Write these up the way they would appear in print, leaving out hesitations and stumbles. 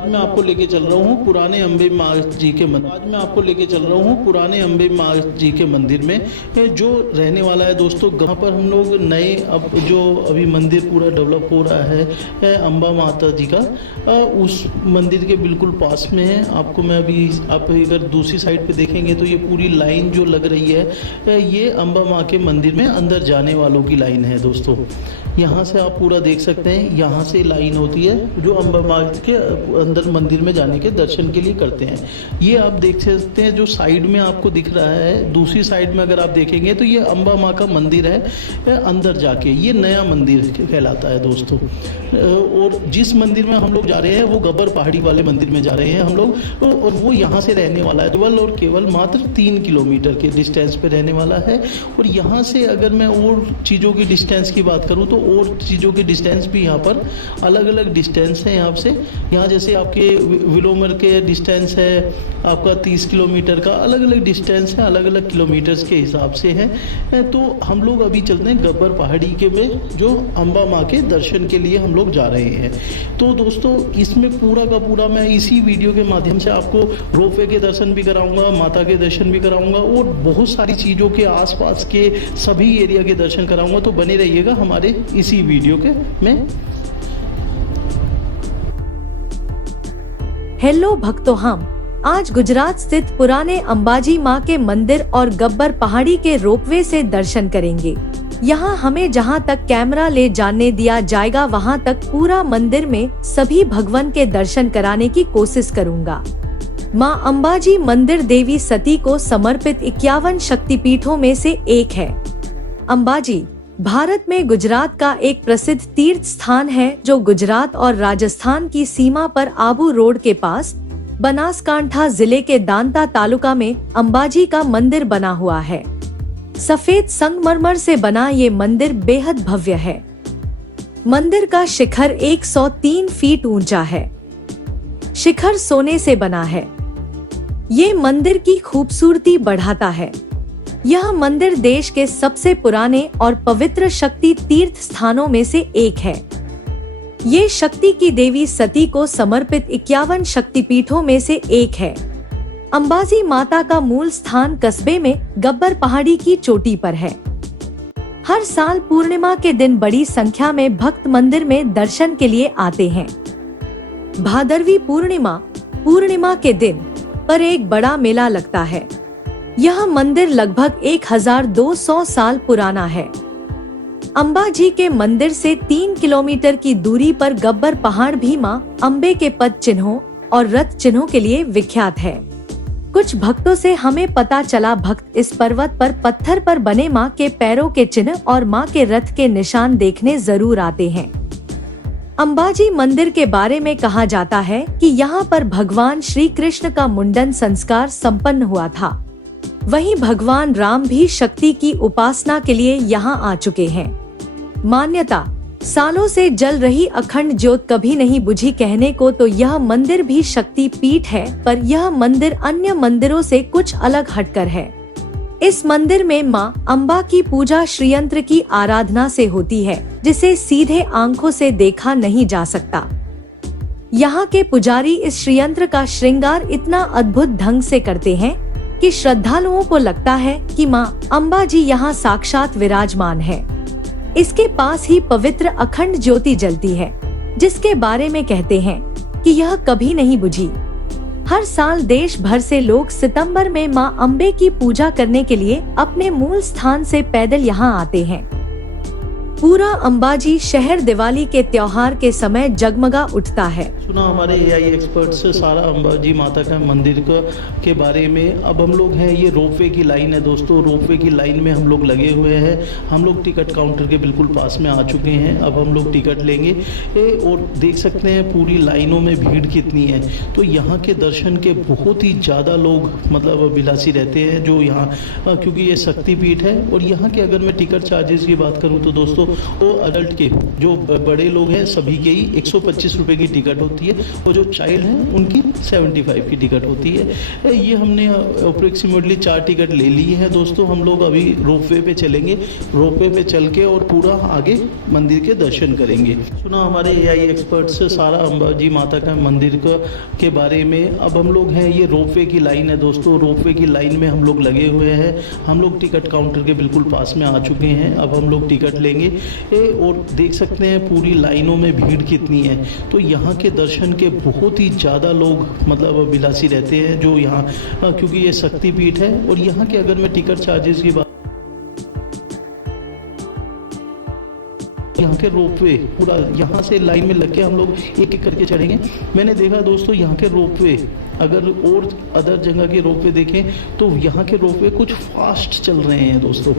आज मैं आपको लेके चल रहा हूँ पुराने अम्बे माँ जी के मंदिर। आज मैं आपको लेके चल रहा हूँ पुराने अम्बे माँ जी के मंदिर में, जो रहने वाला है दोस्तों। यहाँ पर हम लोग नए अब जो अभी मंदिर पूरा डेवलप हो रहा है अम्बा माता जी का, उस मंदिर के बिल्कुल पास में है। आपको मैं अभी आप अगर दूसरी साइड पे देखेंगे तो ये पूरी लाइन जो लग रही है ये अम्बा माँ के मंदिर में अंदर जाने वालों की लाइन है दोस्तों। यहाँ से आप पूरा देख सकते हैं, यहाँ से लाइन होती है जो अम्बा माँ के अंदर मंदिर में जाने के दर्शन के लिए करते हैं। ये आप देख सकते हैं जो साइड में आपको दिख रहा है, दूसरी साइड में अगर आप देखेंगे तो ये अम्बा माँ का मंदिर है अंदर जाके। ये नया मंदिर कहलाता है दोस्तों। और जिस मंदिर में हम लोग जा रहे हैं वो गब्बर पहाड़ी वाले मंदिर में जा रहे हैं हम लोग, और वो यहाँ से रहने वाला है केवल और केवल मात्र 3 किलोमीटर के डिस्टेंस पे रहने वाला है। और यहाँ से अगर मैं और चीज़ों की डिस्टेंस की बात करूँ तो और चीज़ों की डिस्टेंस भी यहाँ पर अलग अलग डिस्टेंस है। यहाँ से यहाँ जैसे आपके विलोमर के डिस्टेंस है आपका 30 किलोमीटर का, अलग अलग डिस्टेंस है, अलग अलग किलोमीटर्स के हिसाब से है। तो हम लोग अभी चलते हैं गब्बर पहाड़ी के में, जो अम्बा माँ के दर्शन के लिए हम लोग जा रहे हैं। तो दोस्तों इसमें पूरा का पूरा मैं इसी वीडियो के माध्यम से आपको रोपवे के दर्शन भी कराऊंगा, माता के दर्शन भी कराऊंगा और बहुत सारी चीज़ों के आसपास के सभी एरिया के दर्शन कराऊंगा। तो बने रहिएगा हमारे इसी वीडियो के में। हेलो भक्तों, हम आज गुजरात स्थित पुराने अंबाजी माँ के मंदिर और गब्बर पहाड़ी के रोपवे से दर्शन करेंगे। यहाँ हमें जहाँ तक कैमरा ले जाने दिया जाएगा वहाँ तक पूरा मंदिर में सभी भगवान के दर्शन कराने की कोशिश करूँगा। माँ अंबाजी मंदिर देवी सती को समर्पित 51 शक्तिपीठों में से एक है। अंबाजी भारत में गुजरात का एक प्रसिद्ध तीर्थ स्थान है जो गुजरात और राजस्थान की सीमा पर आबू रोड के पास बनासकांठा जिले के दांता तालुका में अंबाजी का मंदिर बना हुआ है। सफेद संगमरमर से बना ये मंदिर बेहद भव्य है। मंदिर का शिखर 103 फीट ऊंचा है। शिखर सोने से बना है। ये मंदिर की खूबसूरती बढ़ाता है। यह मंदिर देश के सबसे पुराने और पवित्र शक्ति तीर्थ स्थानों में से एक है। ये शक्ति की देवी सती को समर्पित 51 शक्तिपीठों में से एक है। अंबाजी माता का मूल स्थान कस्बे में गब्बर पहाड़ी की चोटी पर है। हर साल पूर्णिमा के दिन बड़ी संख्या में भक्त मंदिर में दर्शन के लिए आते हैं। भादरवी पूर्णिमा के दिन पर एक बड़ा मेला लगता है। यह मंदिर लगभग 1200 साल पुराना है। अंबाजी के मंदिर से 3 किलोमीटर की दूरी पर गब्बर पहाड़ भी मां अम्बे के पद चिन्हों और रथ चिन्हों के लिए विख्यात है। कुछ भक्तों से हमें पता चला भक्त इस पर्वत पर पत्थर पर बने मां के पैरों के चिन्ह और मां के रथ के निशान देखने जरूर आते हैं। अंबाजी मंदिर के बारे में कहा जाता है कि यहाँ पर भगवान श्री कृष्ण का मुंडन संस्कार संपन्न हुआ था। वहीं भगवान राम भी शक्ति की उपासना के लिए यहाँ आ चुके हैं। मान्यता, सालों से जल रही अखंड ज्योत कभी नहीं बुझी कहने को तो यह मंदिर भी शक्ति पीठ है, पर यह मंदिर अन्य मंदिरों से कुछ अलग हटकर है। इस मंदिर में मां अम्बा की पूजा श्रीयंत्र की आराधना से होती है, जिसे सीधे आंखों से देखा नहीं जा सकता। यहाँ के पुजारी इस श्रीयंत्र का श्रृंगार इतना अद्भुत ढंग से करते हैं कि श्रद्धालुओं को लगता है कि मां अम्बा जी यहाँ साक्षात विराजमान है। इसके पास ही पवित्र अखंड ज्योति जलती है, जिसके बारे में कहते हैं कि यह कभी नहीं बुझी। हर साल देश भर से लोग सितंबर में मां अम्बे की पूजा करने के लिए अपने मूल स्थान से पैदल यहाँ आते हैं। पूरा अंबाजी शहर दिवाली के त्योहार के समय जगमगा उठता है। सुना हमारे एआई एक्सपर्ट से सारा अंबाजी माता का मंदिर के बारे में। अब हम लोग हैं, ये रोपवे की लाइन है दोस्तों। रोपवे की लाइन में हम लोग लगे हुए हैं। हम लोग टिकट काउंटर के बिल्कुल पास में आ चुके हैं। अब हम लोग टिकट लेंगे और देख सकते हैं पूरी लाइनों में भीड़ कितनी है। तो यहाँ के दर्शन के बहुत ही ज़्यादा लोग मतलब अभिलाषी रहते हैं जो यहाँ, क्योंकि ये शक्तिपीठ है। और यहाँ के अगर मैं टिकट चार्जेस की बात करूँ तो दोस्तों वो अडल्ट के जो बड़े लोग हैं सभी के ही 125 रुपये की टिकट होती होती है और जो चाइल्ड हैं उनकी 75 की टिकट होती है। ये हमने अप्रोक्सीमेटली 4 टिकट ले ली है दोस्तों। हम लोग अभी रोपवे पे चलेंगे, रोपवे पे चल के और पूरा आगे मंदिर के दर्शन करेंगे। सुना हमारे AI एक्सपर्ट से सारा अंबाजी माता का मंदिर के बारे में। अब हम लोग हैं, ये रोपवे की लाइन है दोस्तों, रोपवे की लाइन में हम लोग लगे हुए हैं। हम लोग टिकट काउंटर के बिल्कुल पास में आ चुके हैं। अब हम लोग टिकट लेंगे और देख सकते हैं पूरी लाइनों में भीड़ कितनी है। तो यहाँ के दर्शन के बहुत ही ज़्यादा लोग मतलब अभिलाषी रहते हैं जो यहाँ, क्योंकि ये शक्तिपीठ है। और यहाँ के अगर मैं टिकट चार्जेस की बात, यहाँ के रोपवे पूरा यहाँ से लाइन में लग के हम लोग एक एक करके चढ़ेंगे। मैंने देखा दोस्तों यहाँ के रोपवे, अगर और अदर जगह के रोपवे देखें तो यहाँ के रोपवे कुछ फास्ट चल रहे हैं दोस्तों,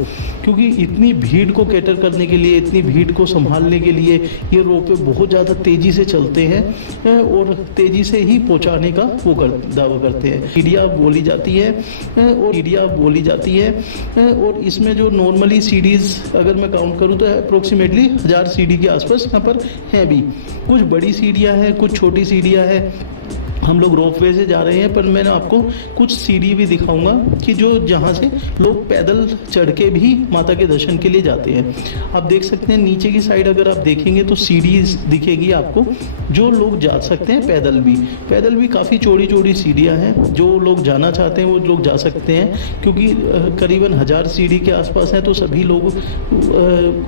क्योंकि इतनी भीड़ को कैटर करने के लिए, इतनी भीड़ को संभालने के लिए ये रोपवे बहुत ज़्यादा तेज़ी से चलते हैं और तेज़ी से ही पहुँचाने का वो दावा करते हैं। सीढ़ियाँ बोली जाती है और सीढ़ियाँ बोली जाती है और इसमें जो नॉर्मली सीढ़ीज़ अगर मैं काउंट करूँ तो अप्रोक्सीमेटली 1000 सीढ़ी के आसपास यहाँ पर हैं भी। कुछ बड़ी सीढ़ियाँ हैं, कुछ छोटी सीढ़ियाँ हैं। हम लोग रोपवे से जा रहे हैं, पर मैंने आपको कुछ सीढ़ी भी दिखाऊंगा कि जो जहाँ से लोग पैदल चढ़ के भी माता के दर्शन के लिए जाते हैं। आप देख सकते हैं नीचे की साइड अगर आप देखेंगे तो सीढ़ी दिखेगी आपको, जो लोग जा सकते हैं पैदल भी काफ़ी चौड़ी चौड़ी सीढ़ियाँ हैं। जो लोग जाना चाहते हैं वो लोग जा सकते हैं, क्योंकि करीबन 1000 सीढ़ी के आसपास हैं। तो सभी लोग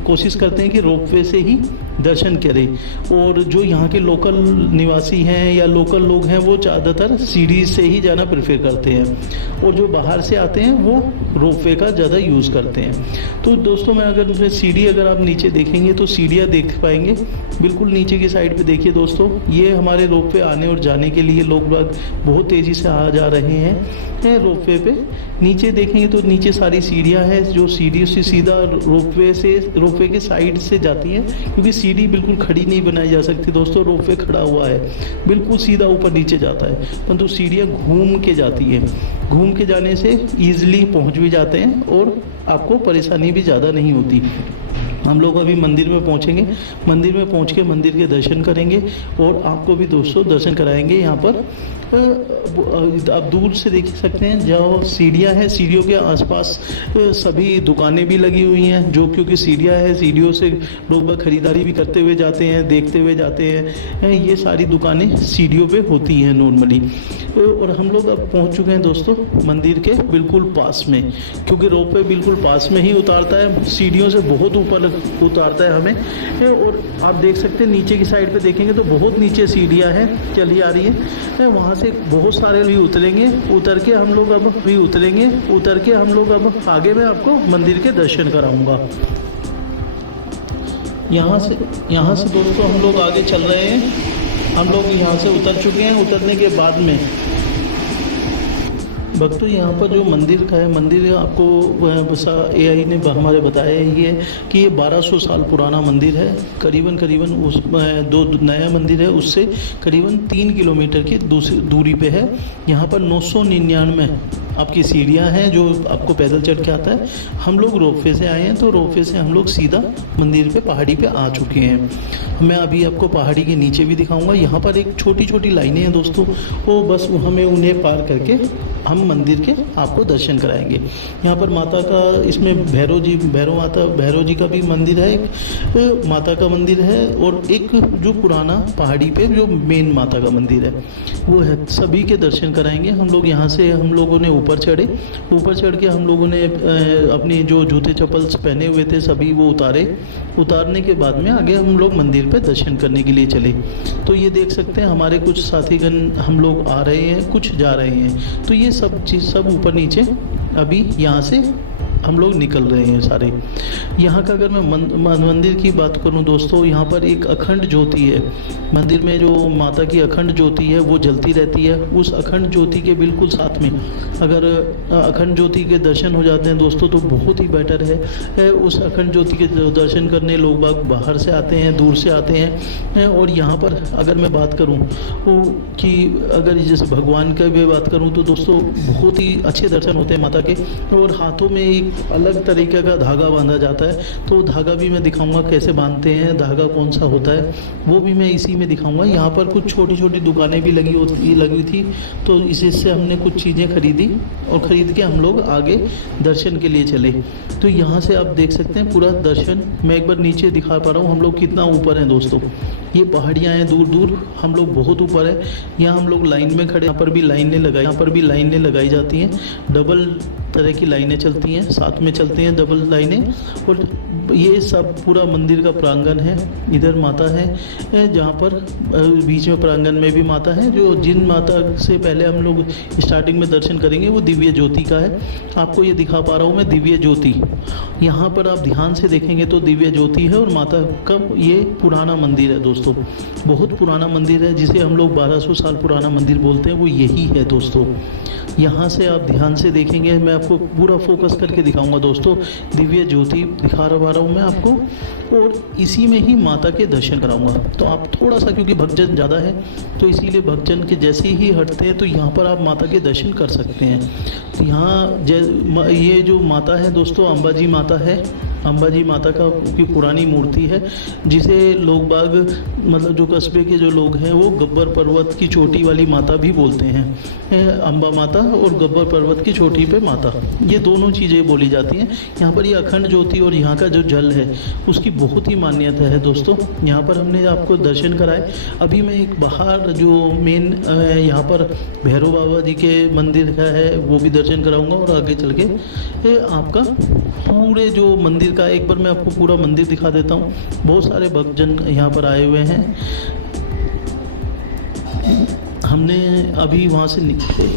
कोशिश करते हैं कि रोपवे से ही दर्शन करें। और जो यहाँ के लोकल निवासी हैं या लोकल लोग हैं वो ज़्यादातर सीढ़ी से ही जाना प्रेफर करते हैं, और जो बाहर से आते हैं वो रोपवे का ज़्यादा यूज़ करते हैं। तो दोस्तों मैं अगर सीढ़ी अगर आप नीचे देखेंगे तो सीढ़ियाँ देख पाएंगे। बिल्कुल नीचे की साइड पे देखिए दोस्तों, ये हमारे रोपवे आने और जाने के लिए लोग बहुत तेज़ी से आ जा रहे हैं रोपवे पे। नीचे देखेंगे तो नीचे सारी सीढ़ियाँ हैं, जो सीढ़ी से सीधा रोपवे के साइड से जाती हैं, क्योंकि सीढ़ी बिल्कुल खड़ी नहीं बनाई जा सकती दोस्तों। रोपवे खड़ा हुआ है, बिल्कुल सीधा ऊपर नीचे जाता है, परंतु सीढ़ियाँ घूम के जाती हैं। घूम के जाने से ईजिली पहुंच भी जाते हैं और आपको परेशानी भी ज़्यादा नहीं होती। हम लोग अभी मंदिर में पहुंचेंगे, मंदिर में पहुंच के मंदिर के दर्शन करेंगे और आपको भी दोस्तों दर्शन कराएंगे। यहाँ पर आप दूर से देख सकते हैं जो सीढ़ियाँ हैं, सीढ़ियों के आसपास सभी दुकानें भी लगी हुई हैं, जो क्योंकि सीढ़ियाँ हैं, सीढ़ियों से लोग खरीदारी भी करते हुए जाते हैं, देखते हुए जाते हैं। ये सारी दुकानें सीढ़ियों पे होती हैं नॉर्मली। और हम लोग अब पहुंच चुके हैं दोस्तों मंदिर के बिल्कुल पास में, क्योंकि रोपवे बिल्कुल पास में ही उतारता है, सीढ़ियों से बहुत ऊपर उतारता है हमें। और आप देख सकते हैं नीचे की साइड पे देखेंगे तो बहुत नीचे सीढ़ियाँ हैं चली आ रही है। वहाँ से बहुत सारे भी उतरेंगे, उतर के हम लोग अब आगे मैं आपको मंदिर के दर्शन कराऊंगा। यहाँ से दोस्तों हम लोग आगे चल रहे हैं। हम लोग यहाँ से उतर चुके हैं। उतरने के बाद में भक्तों यहाँ पर जो मंदिर का है, मंदिर आपको AI ने हमारे बताया ही है कि ये 1200 साल पुराना मंदिर है। करीबन उस दो नया मंदिर है उससे करीबन 3 किलोमीटर की दूरी पे है। यहाँ पर 999 आपकी सीढ़ियाँ हैं जो आपको पैदल चढ़ के आता है। हम लोग रोपवे से आए हैं, तो रोपवे से हम लोग सीधा मंदिर पे पहाड़ी पे आ चुके हैं। मैं अभी आपको पहाड़ी के नीचे भी दिखाऊंगा। यहाँ पर एक छोटी छोटी लाइनें हैं दोस्तों, वो बस हमें उन्हें पार करके हम मंदिर के आपको दर्शन कराएंगे। यहाँ पर माता का, इसमें भैरव जी का भी मंदिर है, एक माता का मंदिर है, और एक जो पुराना पहाड़ी पे जो मेन माता का मंदिर है वो है। सभी के दर्शन कराएंगे हम लोग। यहाँ से हम लोगों ने ऊपर चढ़ के हम लोगों ने अपनी जो जूते चप्पल पहने हुए थे सभी वो उतारने के बाद में आगे हम लोग मंदिर पे दर्शन करने के लिए चले। तो ये देख सकते हैं हमारे कुछ साथीगण हम लोग आ रहे हैं, कुछ जा रहे हैं। तो ये सब चीज़ सब ऊपर नीचे अभी यहाँ से हम लोग निकल रहे हैं सारे। यहाँ का अगर मैं मंदिर की बात करूँ दोस्तों, यहाँ पर एक अखंड ज्योति है। मंदिर में जो माता की अखंड ज्योति है वो जलती रहती है। उस अखंड ज्योति के बिल्कुल साथ में अगर अखंड ज्योति के दर्शन हो जाते हैं दोस्तों तो बहुत ही बेटर है। उस अखंड ज्योति के दर्शन करने लोग बाग बाहर से आते हैं, दूर से आते हैं। और यहाँ पर अगर मैं बात करूँ कि अगर जैसे भगवान का भी बात करूं तो दोस्तों बहुत ही अच्छे दर्शन होते हैं माता के, और हाथों में एक अलग तरीके का धागा बांधा जाता है। तो धागा भी मैं दिखाऊंगा कैसे बांधते हैं, धागा कौन सा होता है वो भी मैं इसी में दिखाऊंगा। यहाँ पर कुछ छोटी छोटी दुकानें भी लगी हुई थी, तो इससे हमने कुछ चीज़ें खरीदी और ख़रीद के हम लोग आगे दर्शन के लिए चले। तो यहाँ से आप देख सकते हैं पूरा दर्शन। मैं एक बार नीचे दिखा पा रहा हूँ हम लोग कितना ऊपर हैं दोस्तों। ये पहाड़ियाँ हैं दूर दूर, हम लोग बहुत ऊपर है। यहाँ हम लोग लाइन में खड़े, यहाँ पर भी लाइनें लगाई जाती हैं। डबल तरह की लाइनें चलती हैं, साथ में चलते हैं डबल लाइनें। और ये सब पूरा मंदिर का प्रांगण है। इधर माता है, जहाँ पर बीच में प्रांगण में भी माता है। जो जिन माता से पहले हम लोग स्टार्टिंग में दर्शन करेंगे वो दिव्य ज्योति का है। आपको ये दिखा पा रहा हूँ मैं दिव्य ज्योति। यहाँ पर आप ध्यान से देखेंगे तो दिव्य ज्योति है, और माता का ये पुराना मंदिर है दोस्तों, बहुत पुराना मंदिर है, जिसे हम लोग 1200 साल पुराना मंदिर बोलते हैं, वो यही है दोस्तों। यहाँ से आप ध्यान से देखेंगे, मैं आपको पूरा फोकस करके दिखाऊंगा दोस्तों। दिव्य ज्योति दिखा रहा हूँ मैं आपको, और इसी में ही माता के दर्शन कराऊंगा। तो आप थोड़ा सा, क्योंकि भक्तजन ज़्यादा है तो इसीलिए भक्तजन के जैसे ही हटते हैं तो यहाँ पर आप माता के दर्शन कर सकते हैं। तो यहाँ ये जो माता है दोस्तों, अंबाजी माता है। अंबाजी माता की पुरानी मूर्ति है, जिसे लोग बाग मतलब जो कस्बे के जो लोग हैं वो गब्बर पर्वत की चोटी वाली माता भी बोलते हैं। अंबा माता और गब्बर पर्वत की चोटी पे माता, ये दोनों चीज़ें बोली जाती हैं। यहाँ पर ये अखंड ज्योति और यहाँ का जो जल है उसकी बहुत ही मान्यता है दोस्तों। यहाँ पर हमने आपको दर्शन कराए। अभी मैं एक बाहर जो मेन यहाँ पर भैरव बाबा जी के मंदिर का है वो भी दर्शन कराऊंगा, और आगे चल के आपका पूरे जो मंदिर का एक बार मैं आपको पूरा मंदिर दिखा देता हूँ। बहुत सारे भक्तजन यहाँ पर आए हुए हैं। हमने अभी वहाँ से निकले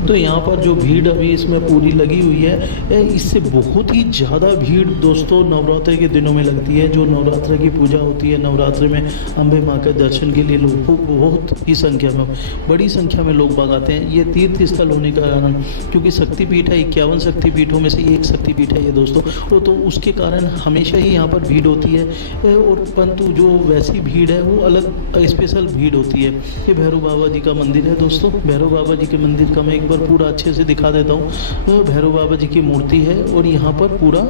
तो यहाँ पर जो भीड़ अभी इसमें पूरी लगी हुई है, इससे बहुत ही ज़्यादा भीड़ दोस्तों नवरात्रि के दिनों में लगती है। जो नवरात्र की पूजा होती है, नवरात्रि में अम्बे माँ के दर्शन के लिए लोग बहुत ही संख्या में, बड़ी संख्या में लोग बाग आते हैं। ये तीर्थ स्थल होने का कारण, क्योंकि शक्तिपीठ है, 51 शक्तिपीठों में से एक शक्तिपीठ है ये दोस्तों, तो उसके कारण हमेशा ही यहाँ पर भीड़ होती है। और परंतु जो वैसी भीड़ है वो अलग स्पेशल भीड़ होती है। ये भैरव बाबा जी का मंदिर है दोस्तों। भैरव बाबा जी के मंदिर का मैं एक बार पूरा अच्छे से दिखा देता हूँ। वो भैरव बाबा जी की मूर्ति है, और यहाँ पर पूरा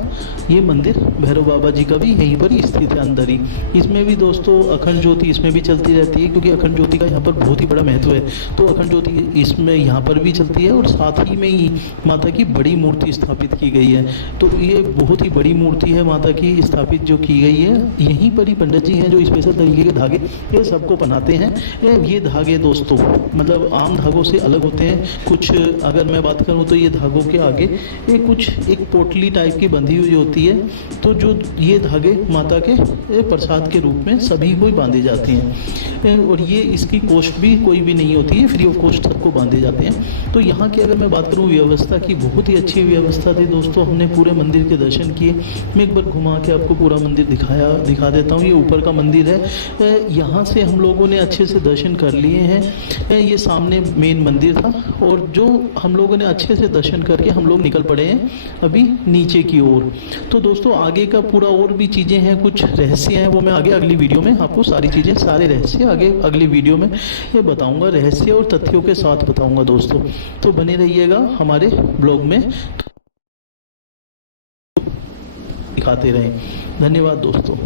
ये मंदिर भैरव बाबा जी का भी यहीं पर ही स्थित है अंदर ही। इसमें भी दोस्तों अखंड ज्योति इसमें भी चलती रहती है, क्योंकि अखंड ज्योति का यहाँ पर बहुत ही बड़ा महत्व है। तो अखंड ज्योति इसमें यहाँ पर भी चलती है, और साथ ही में ही माता की बड़ी मूर्ति स्थापित की गई है। तो ये बहुत ही बड़ी मूर्ति है माता की स्थापित जो की गई है। यहीं पर ही पंडित जी हैं जो स्पेशल तरीके के धागे ये सबको पहनाते हैं। ये धागे दोस्तों मतलब आम धागों से अलग होते हैं। कुछ अगर मैं बात करूं तो ये धागों के आगे एक पोटली टाइप की बंधी हुई होती है। तो जो ये धागे माता के प्रसाद के रूप में सभी को बांधे जाते हैं, और ये इसकी कॉस्ट भी कोई भी नहीं होती है, फ्री ऑफ कॉस्ट सबको बांधे जाते हैं। तो यहाँ की अगर मैं बात करूँ व्यवस्था की, बहुत ही अच्छी व्यवस्था थी दोस्तों। हमने पूरे मंदिर के दर्शन किए। मैं एक बार घुमा के आपको पूरा मंदिर दिखा देता हूँ। ये ऊपर का मंदिर है, यहाँ से हम लोगों ने अच्छे से दर्शन कर लिए हैं। ये सामने मेन मंदिर था, और जो हम लोगों ने अच्छे से दर्शन करके हम लोग निकल पड़े हैं अभी नीचे की ओर। तो दोस्तों आगे का पूरा और भी चीज़ें हैं, कुछ रहस्य हैं, वो मैं आगे अगली वीडियो में आपको सारी चीज़ें, सारे रहस्य आगे अगली वीडियो में ये बताऊंगा, रहस्य और तथ्यों के साथ बताऊंगा दोस्तों। तो बने रहिएगा हमारे ब्लॉग में, दिखाते रहें। धन्यवाद दोस्तों।